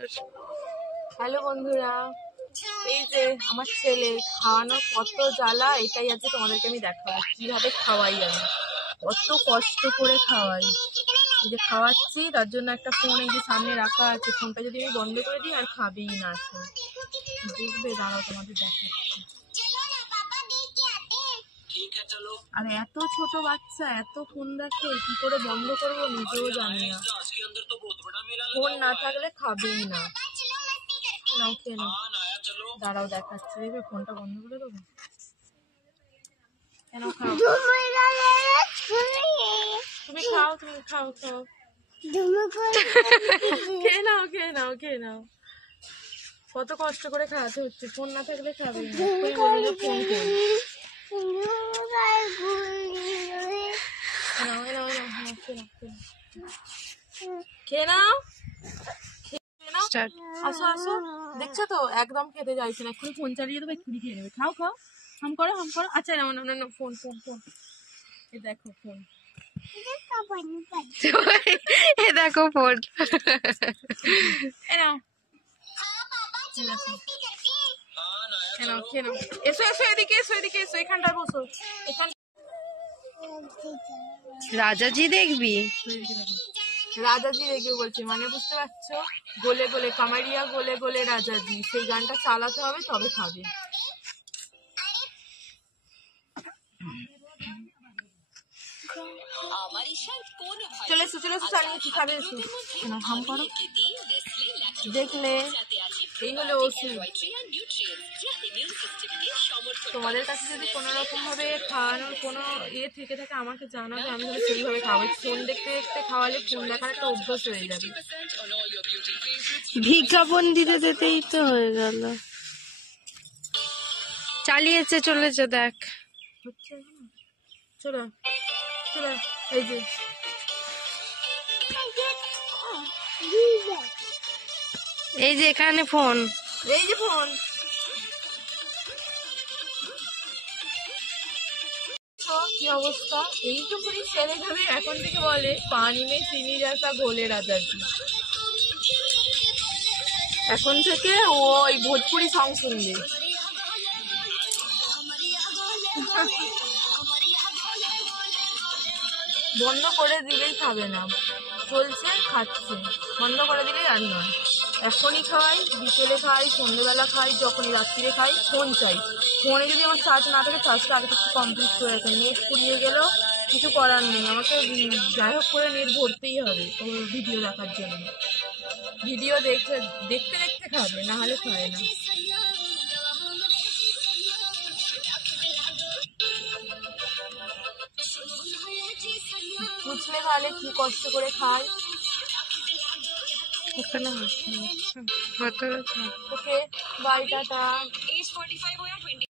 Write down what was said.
Hello বন্ধুরা, এই যে আমার ছেলে খাওয়ানোর কত জ্বালা, এটাই আজকে তোমাদেরকে আমি দেখাবো কিভাবে খাওয়াই আমি, কত কষ্ট করে খাওয়াই। এই যে খাওয়াচ্ছি, তার জন্য একটা ফোন এই যে সামনে রাখা আছে, ফোনটা যদি আমি বন্ধ করে দিই আর খাবেই না আছে। দেখবে, দাঁড়াও তোমাদের দেখাচ্ছি। আর এত ছোট বাচ্চা এত ফোন দেখে, কি করে বন্ধ করবো নিজেও জানি না। ফোন না থাকলে খাবেই না। নাও খেয়ে নাও, দাঁড়াও দেখাচ্ছি। দেখবে ফোনটা বন্ধ করে দেবো, কেন খাও, তুমি খাও, তুমি খাও খাও, খেয়ে নাও খেয়ে নাও খেয়ে নাও। কত কষ্ট করে খাওয়াতে হচ্ছে, ফোন না থাকলে খাবেই না। তুমি বললে ফোন খেয়ে নাও, আসো আসো। দেখছো তো একদম খেতে চাইছে না, এক্ষুনি ফোন চালিয়ে দেবো, এক্ষুনি খেয়ে নেবে। খাও খাও, হাম করো হাম করো। আচ্ছা না না না, ফোন ফোন ফোন, এ দেখো ফোন, এ দেখো ফোন, এসো এসো, এদিকে এসো, এদিকে এসো, এখানটা বসো, এখান। রাজাজি দেখবি, রাজাজি দেখবে বলছে, মানে বুঝতে পারছো? গোলে গোলে কামারিয়া গোলে গোলে রাজাজি, সেই গানটা চালাতে হবে তবে খাবে। চলে এসো চলে এসো, চালিয়েছি, খাবে এসো। হাম করো, দেখলে এই হলো ওষুধ। তোমাদের কাছে যদি কোনো রকম ভাবে খাওয়ানোর কোনো থেকে থাকে আমাকে জানাবে, আমি তাহলে সেইভাবে খাওয়াই। ফোন দেখতে দেখতে খাওয়ালে ফোন দেখার একটা অভ্যাস হয়ে যাবে। বিজ্ঞাপন দিতে দিতেই তো হয়ে গেল, চালিয়েছে, চলেছে, দেখ হচ্ছে। চলো চলো, এই যে এই যে এখানে ফোন, এই যে ফোন, কি অবস্থা। এইটুকুনি ছেলে ধরে এখন থেকে বলে পানি মে চিনি জাসা গোলে রাজাজি। এখন থেকে ওই ভোজপুরি সং শুনবে। বন্ধ করে দিলেই খাবে না, চলছে খাচ্ছে, বন্ধ করে দিলেই আর নয়। এখনই খাই, বিকেলে খাই, সন্ধ্যেবেলা খাই, যখনই রাত্রিরে খাই, ফোন চাই। ফোনে যদি আমার চার্জ না থাকে, চার্জটা আগে থেকে কমপ্লিট করে রাখে। নেট ফুরিয়ে গেলেও কিছু করার নেই, আমাকে যাই হোক করে নেট ভরতেই হবে ওর ভিডিও দেখার জন্য। ভিডিও দেখতে দেখতে দেখতে খাবে, না হলে খায় না। বুঝলে তাহলে কি কষ্ট করে খায়। Okay bye, tata.